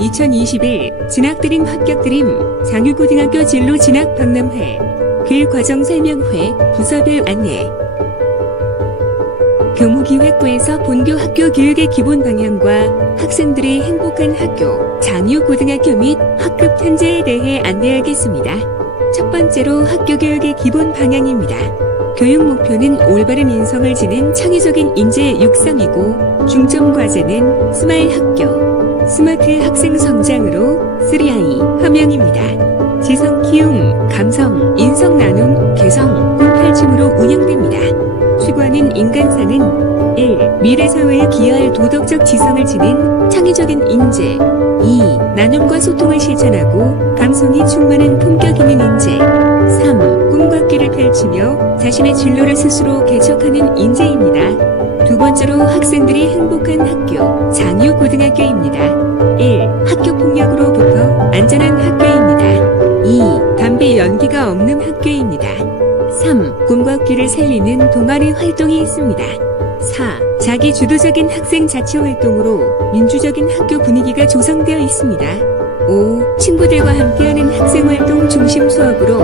2021 진학드림 합격드림 장유고등학교 진로 진학 박람회 교육과정 설명회 부서별 안내 교무기획부에서 본교 학교 교육의 기본 방향과 학생들의 행복한 학교 장유고등학교 및 학급 현재에 대해 안내하겠습니다. 첫 번째로 학교 교육의 기본 방향입니다. 교육 목표는 올바른 인성을 지닌 창의적인 인재 육성이고 중점 과제는 스마일 학교, 스마트 학생 성장으로 3I 함양입니다. 지성 키움, 감성, 인성 나눔, 개성, 홈팔춤으로 운영됩니다. 추구하는 인간상은 1. 미래사회에 기여할 도덕적 지성을 지닌 창의적인 인재 2. 나눔과 소통을 실천하고 감성이 충만한 품격 있는 인재 3. 꿈과 끼를 펼치며 자신의 진로를 스스로 개척하는 인재입니다. 두 번째로 학생들이 행복한 학교 장유고등학교입니다. 1. 학교폭력으로부터 안전한 학교입니다. 2. 담배 연기가 없는 학교입니다. 3. 꿈과 끼를 살리는 동아리 활동이 있습니다. 4. 자기 주도적인 학생 자치 활동으로 민주적인 학교 분위기가 조성되어 있습니다. 5. 친구들과 함께하는 학생활동 중심 수업으로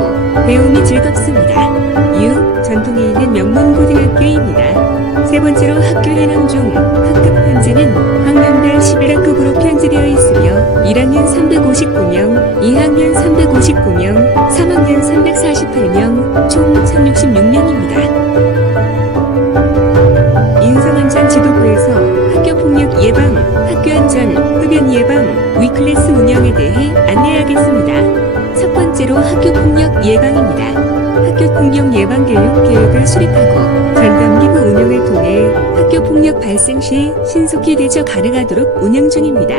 배움이 즐겁습니다. 6. 전통에 있는 명문고등학교입니다. 세 번째로 학교 현황 중 학급 현재는 학년별 11학급으로 편제되어 있으며 1학년 359명, 2학년 359명, 3학년 348명, 총 1066명입니다. 인성안전 지도부에서 학교폭력 예방, 학교안전, 흡연 예방, 위클래스 운영에 대해 안내하겠습니다. 첫 번째로 학교폭력 예방입니다. 학교폭력 예방 교육을 수립하고 전담기구 운영을 통해 학교폭력 발생 시 신속히 대처 가능하도록 운영 중입니다.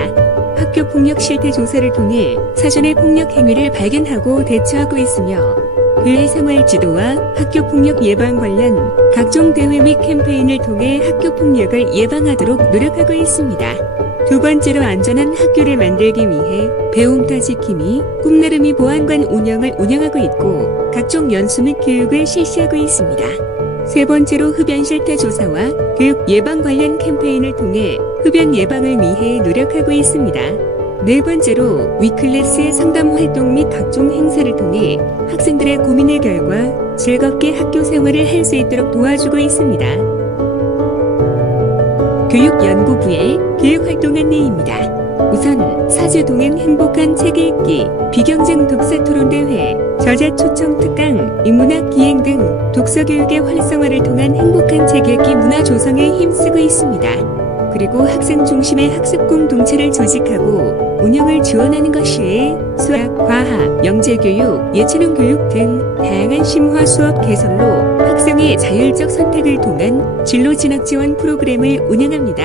학교폭력 실태 조사를 통해 사전에 폭력 행위를 발견하고 대처하고 있으며 교회 생활 지도와 학교폭력 예방 관련 각종 대회 및 캠페인을 통해 학교폭력을 예방하도록 노력하고 있습니다. 두 번째로 안전한 학교를 만들기 위해 배움터 지킴이, 꿈나름이 보안관 운영을 운영하고 있고 각종 연수 및 교육을 실시하고 있습니다. 세 번째로 흡연 실태 조사와 교육 예방 관련 캠페인을 통해 흡연 예방을 위해 노력하고 있습니다. 네 번째로 위클래스의 상담 활동 및 각종 행사를 통해 학생들의 고민의 결과 즐겁게 학교 생활을 할 수 있도록 도와주고 있습니다. 교육연구부의 교육활동 안내입니다. 우선 사주 동행 행복한 책 읽기, 비경쟁 독서 토론대회, 저자 초청 특강, 인문학 기행 등 독서교육의 활성화를 통한 행복한 책 읽기 문화 조성에 힘쓰고 있습니다. 그리고 학생 중심의 학습 공동체를 조직하고 운영을 지원하는 것이 수학, 과학, 영재교육, 예체능 교육 등 다양한 심화 수업 개설로 학생의 자율적 선택을 통한 진로 진학 지원 프로그램을 운영합니다.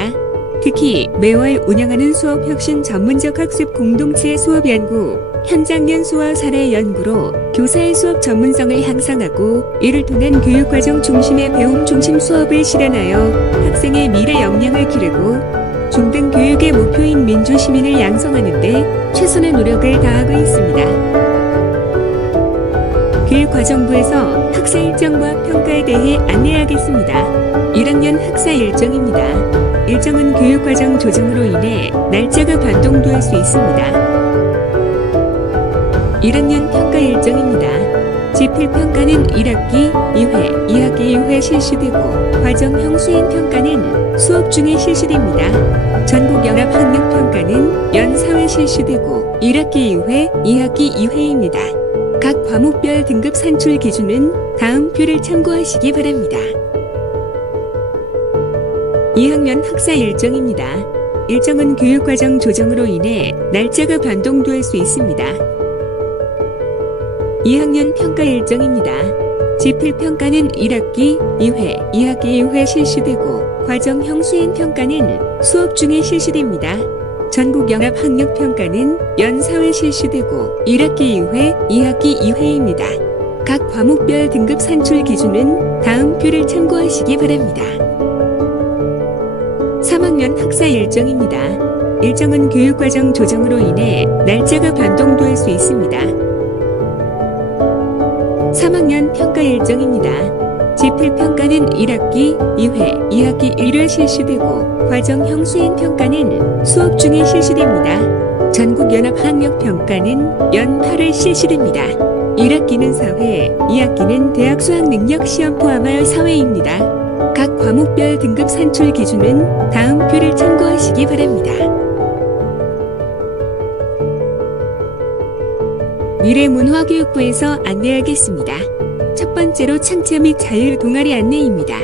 특히 매월 운영하는 수업 혁신 전문적 학습 공동체 수업 연구, 현장 연수와 사례 연구로 교사의 수업 전문성을 향상하고 이를 통한 교육과정 중심의 배움 중심 수업을 실현하여 학생의 미래 역량을 기르고 중등 교육의 목표인 민주시민을 양성하는 데 최선의 노력을 다하고 있습니다. 교육과정부에서 학사 일정과 평가에 대해 안내하겠습니다. 1학년 학사 일정입니다. 일정은 교육과정 조정으로 인해 날짜가 변동될 수 있습니다. 1학년 평가 일정입니다. 지필평가는 1학기 2회, 2학기 2회 실시되고 과정형 수행평가는 수업 중에 실시됩니다. 전국연합학력평가는 연 4회 실시되고 1학기 2회, 2학기 2회입니다. 각 과목별 등급 산출 기준은 다음 표를 참고하시기 바랍니다. 2학년 학사 일정입니다. 일정은 교육과정 조정으로 인해 날짜가 변동될 수 있습니다. 2학년 평가 일정입니다. 지필평가는 1학기 2회, 2학기 2회 실시되고 과정형 수행평가는 수업 중에 실시됩니다. 전국연합학력평가는 연 4회 실시되고 1학기 2회, 2학기 2회입니다. 각 과목별 등급 산출 기준은 다음 표를 참고하시기 바랍니다. 3학년 학사 일정입니다. 일정은 교육과정 조정으로 인해 날짜가 변동될 수 있습니다. 3학년 평가 일정입니다. 지필평가는 1학기 2회, 2학기 1회 실시되고 과정형 수행평가는 수업 중에 실시됩니다. 전국연합학력평가는 연 8회 실시됩니다. 1학기는 사회, 2학기는 대학 수학능력 시험 포함하여 사회입니다. 각 과목별 등급 산출 기준은 다음 표를 참고하시기 바랍니다. 미래문화교육부에서 안내하겠습니다. 첫 번째로 창체 및 자율 동아리 안내입니다.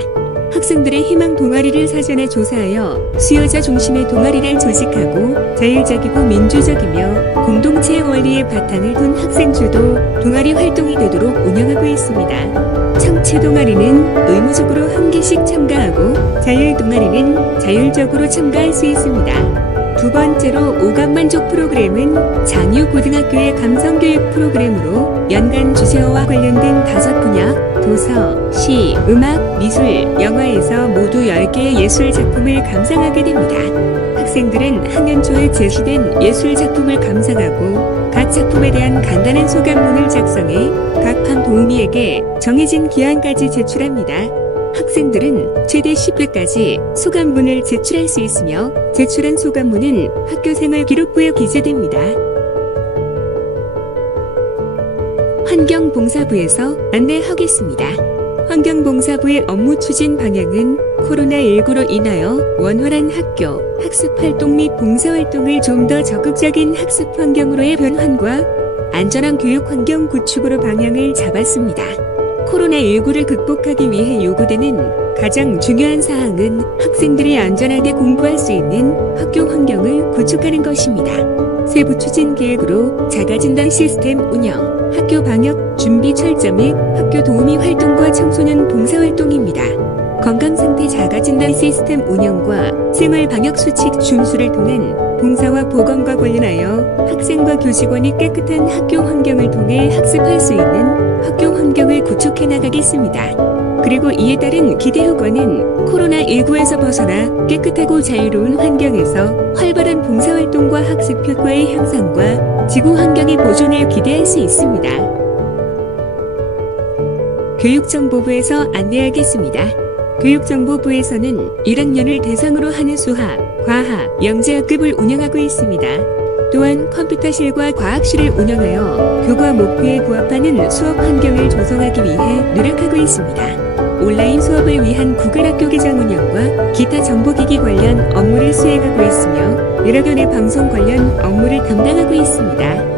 학생들의 희망 동아리를 사전에 조사하여 수요자 중심의 동아리를 조직하고 자율적이고 민주적이며 공동체의 원리에 바탕을 둔 학생주도 동아리 활동이 되도록 운영하고 있습니다. 창체 동아리는 의무적으로 한 개씩 참가하고 자율 동아리는 자율적으로 참가할 수 있습니다. 두 번째로 오감만족 프로그램은 장유고등학교의 감성교육 프로그램으로 연간 주제어와 관련된 5분야, 도서, 시, 음악, 미술, 영화에서 모두 10개의 예술 작품을 감상하게 됩니다. 학생들은 학년 초에 제시된 예술 작품을 감상하고 각 작품에 대한 간단한 소감문을 작성해 각 반 도우미에게 정해진 기한까지 제출합니다. 학생들은 최대 10회까지 소감문을 제출할 수 있으며 제출한 소감문은 학교생활기록부에 기재됩니다. 환경봉사부에서 안내하겠습니다. 환경봉사부의 업무 추진 방향은 코로나19로 인하여 원활한 학교, 학습활동 및 봉사활동을 좀 더 적극적인 학습 환경으로의 변환과 안전한 교육 환경 구축으로 방향을 잡았습니다. 코로나19를 극복하기 위해 요구되는 가장 중요한 사항은 학생들이 안전하게 공부할 수 있는 학교 환경을 구축하는 것입니다. 세부 추진 계획으로 자가진단 시스템 운영, 학교 방역 준비 철저 및 학교 도우미 활동과 청소년 봉사활동입니다. 건강상태 자가진단 시스템 운영과 생활방역수칙 준수를 통한 봉사와 보건과 관련하여 학생과 교직원이 깨끗한 학교 환경을 통해 학습할 수 있는 학교 환경을 구축해 나가겠습니다. 그리고 이에 따른 기대 효과는 코로나19에서 벗어나 깨끗하고 자유로운 환경에서 활발한 봉사활동과 학습 효과의 향상과 지구 환경의 보존을 기대할 수 있습니다. 교육정보부에서 안내하겠습니다. 교육정보부에서는 1학년을 대상으로 하는 수학, 과학, 영재학급을 운영하고 있습니다. 또한 컴퓨터실과 과학실을 운영하여 교과 목표에 부합하는 수업 환경을 조성하기 위해 노력하고 있습니다. 온라인 수업을 위한 구글 학교 계정 운영과 기타 정보기기 관련 업무를 수행하고 있으며 여러 견해 방송 관련 업무를 담당하고 있습니다.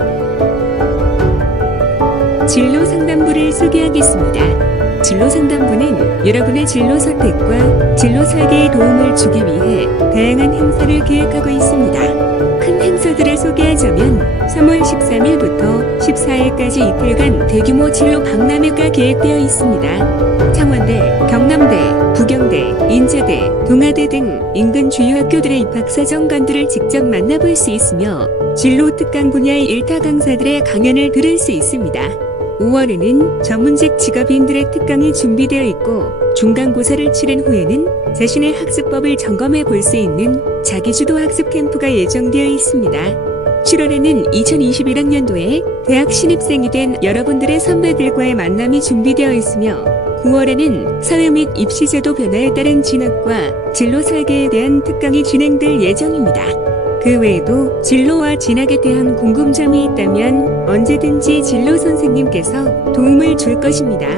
진로상담부를 소개하겠습니다. 진로상담부는 여러분의 진로 선택과 진로 설계에 도움을 주기 위해 다양한 행사를 계획하고 있습니다. 큰 행사들을 소개하자면 3월 13일부터 14일까지 이틀간 대규모 진로 박람회가 계획되어 있습니다. 창원대, 경남대, 부경대, 인제대, 동아대 등 인근 주요 학교들의 입학사정관들을 직접 만나볼 수 있으며 진로 특강 분야의 일타 강사들의 강연을 들을 수 있습니다. 5월에는 전문직 직업인들의 특강이 준비되어 있고 중간고사를 치른 후에는 자신의 학습법을 점검해 볼 수 있는 자기주도 학습 캠프가 예정되어 있습니다. 7월에는 2021학년도에 대학 신입생이 된 여러분들의 선배들과의 만남이 준비되어 있으며 9월에는 사회 및 입시제도 변화에 따른 진학과 진로 설계에 대한 특강이 진행될 예정입니다. 그 외에도 진로와 진학에 대한 궁금점이 있다면 언제든지 진로 선생님께서 도움을 줄 것입니다.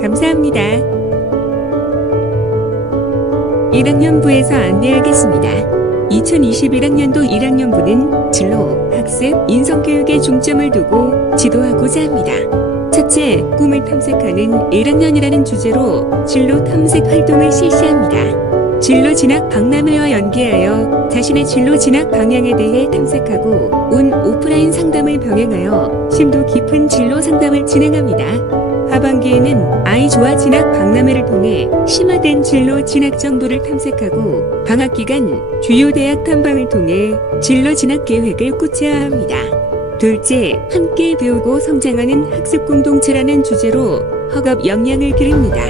감사합니다. 1학년부에서 안내하겠습니다. 2021학년도 1학년부는 진로, 학습, 인성교육에 중점을 두고 지도하고자 합니다. 첫째, 꿈을 탐색하는 1학년이라는 주제로 진로 탐색 활동을 실시합니다. 진로 진학 박람회와 연계하여 자신의 진로 진학 방향에 대해 탐색하고 온 오프라인 상담을 병행하여 심도 깊은 진로 상담을 진행합니다. 하반기에는 아이조화 진학 박람회를 통해 심화된 진로 진학 정보를 탐색하고 방학 기간 주요 대학 탐방을 통해 진로 진학 계획을 구체화합니다. 둘째, 함께 배우고 성장하는 학습 공동체라는 주제로 학업 역량을 기릅니다.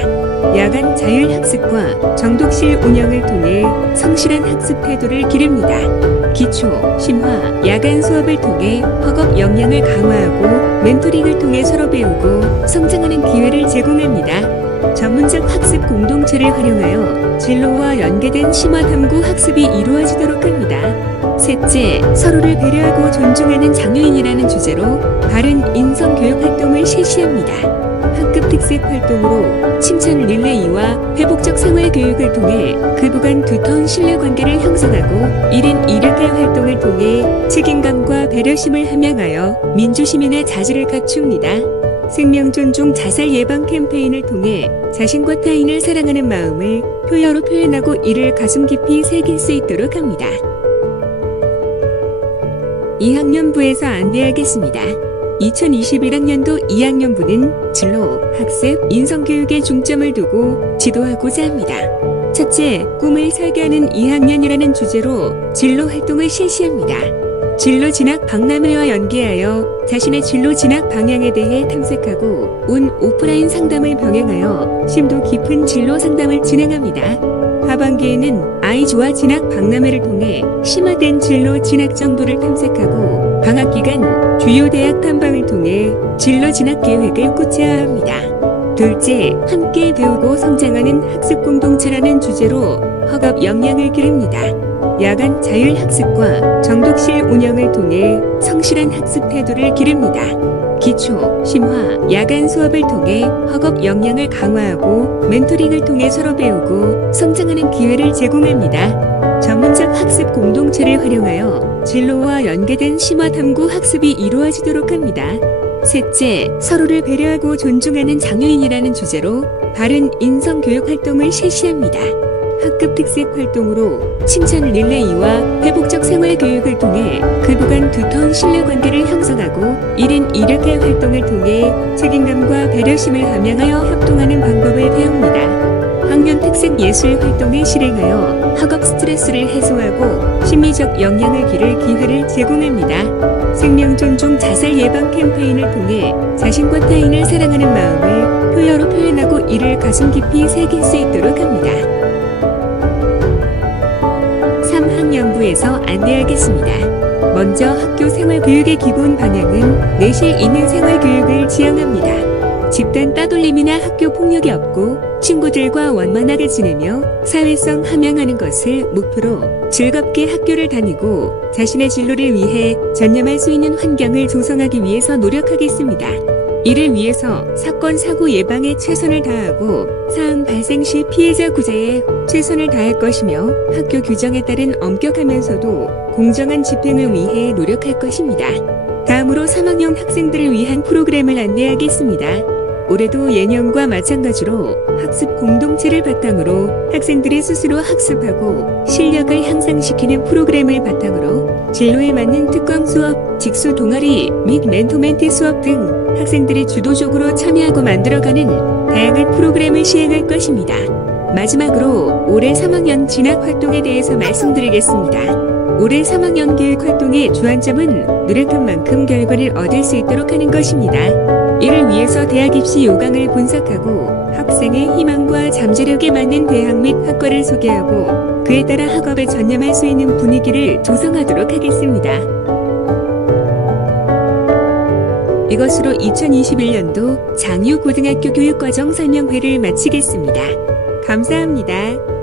야간 자율학습과 정독실 운영을 통해 성실한 학습 태도를 기릅니다. 기초, 심화, 야간 수업을 통해 학업 역량을 강화하고 멘토링을 통해 서로 배우고 성장하는 기회를 제공합니다. 전문적 학습 공동체를 활용하여 진로와 연계된 심화 탐구 학습이 이루어지도록 합니다. 셋째, 서로를 배려하고 존중하는 장유인이라는 주제로 바른 인성교육 활동을 실시합니다. 학급 특색 활동으로 칭찬 릴레이와 회복적 생활교육을 통해 그부 간 두터운 신뢰관계를 형성하고 1인 1역할 활동을 통해 책임감과 배려심을 함양하여 민주시민의 자질을 갖춥니다. 생명존중 자살 예방 캠페인을 통해 자신과 타인을 사랑하는 마음을 표어로 표현하고 이를 가슴 깊이 새길 수 있도록 합니다. 2학년부에서 안내하겠습니다. 2021학년도 2학년부는 진로, 학습, 인성교육에 중점을 두고 지도하고자 합니다. 첫째, 꿈을 설계하는 2학년이라는 주제로 진로 활동을 실시합니다. 진로 진학 박람회와 연계하여 자신의 진로 진학 방향에 대해 탐색하고 온 오프라인 상담을 병행하여 심도 깊은 진로 상담을 진행합니다. 하반기에는 아이조아 진학 박람회를 통해 심화된 진로 진학 정보를 탐색하고 방학 기간 주요 대학 탐방을 통해 진로 진학 계획을 구체화합니다. 둘째, 함께 배우고 성장하는 학습 공동체라는 주제로 학업 역량을 기릅니다. 야간 자율학습과 정독실 운영을 통해 성실한 학습 태도를 기릅니다. 기초, 심화, 야간 수업을 통해 학업 역량을 강화하고 멘토링을 통해 서로 배우고 성장하는 기회를 제공합니다. 전문적 학습 공동체를 활용하여 진로와 연계된 심화 탐구 학습이 이루어지도록 합니다. 셋째, 서로를 배려하고 존중하는 장유인이라는 주제로 바른 인성교육 활동을 실시합니다. 학급 특색 활동으로 칭찬 릴레이와 회복적 생활교육을 통해 그부 간 두터운 신뢰관계를 형성하고 1인 1역할 활동을 통해 책임감과 배려심을 함양하여 협동하는 방법을 배웁니다. 학년 특색 예술 활동을 실행하여 학업 스트레스를 해소하고 심리적 역량을 기를 기회를 제공합니다. 생명존중 자살 예방 캠페인을 통해 자신과 타인을 사랑하는 마음을 표어로 표현하고 이를 가슴 깊이 새길 수 있도록 합니다. 3학년부에서 안내하겠습니다. 먼저 학교 생활교육의 기본 방향은 내실 있는 생활교육을 지향합니다. 집단 따돌림이나 학교 폭력이 없고 친구들과 원만하게 지내며 사회성 함양하는 것을 목표로 즐겁게 학교를 다니고 자신의 진로를 위해 전념할 수 있는 환경을 조성하기 위해서 노력하겠습니다. 이를 위해서 사건 사고 예방에 최선을 다하고 사안 발생 시 피해자 구제에 최선을 다할 것이며 학교 규정에 따른 엄격하면서도 공정한 집행을 위해 노력할 것입니다. 다음으로 3학년 학생들을 위한 프로그램을 안내하겠습니다. 올해도 예년과 마찬가지로 학습 공동체를 바탕으로 학생들이 스스로 학습하고 실력을 향상시키는 프로그램을 바탕으로 진로에 맞는 특강 수업, 직수 동아리 및 멘토 멘티 수업 등 학생들이 주도적으로 참여하고 만들어가는 다양한 프로그램을 시행할 것입니다. 마지막으로 올해 3학년 진학 활동에 대해서 말씀드리겠습니다. 올해 3학년 교육 활동의 주안점은 노력한 만큼 결과를 얻을 수 있도록 하는 것입니다. 이를 위해서 대학 입시 요강을 분석하고 학생의 희망과 잠재력에 맞는 대학 및 학과를 소개하고 그에 따라 학업에 전념할 수 있는 분위기를 조성하도록 하겠습니다. 이것으로 2021년도 장유고등학교 교육과정 설명회를 마치겠습니다. 감사합니다.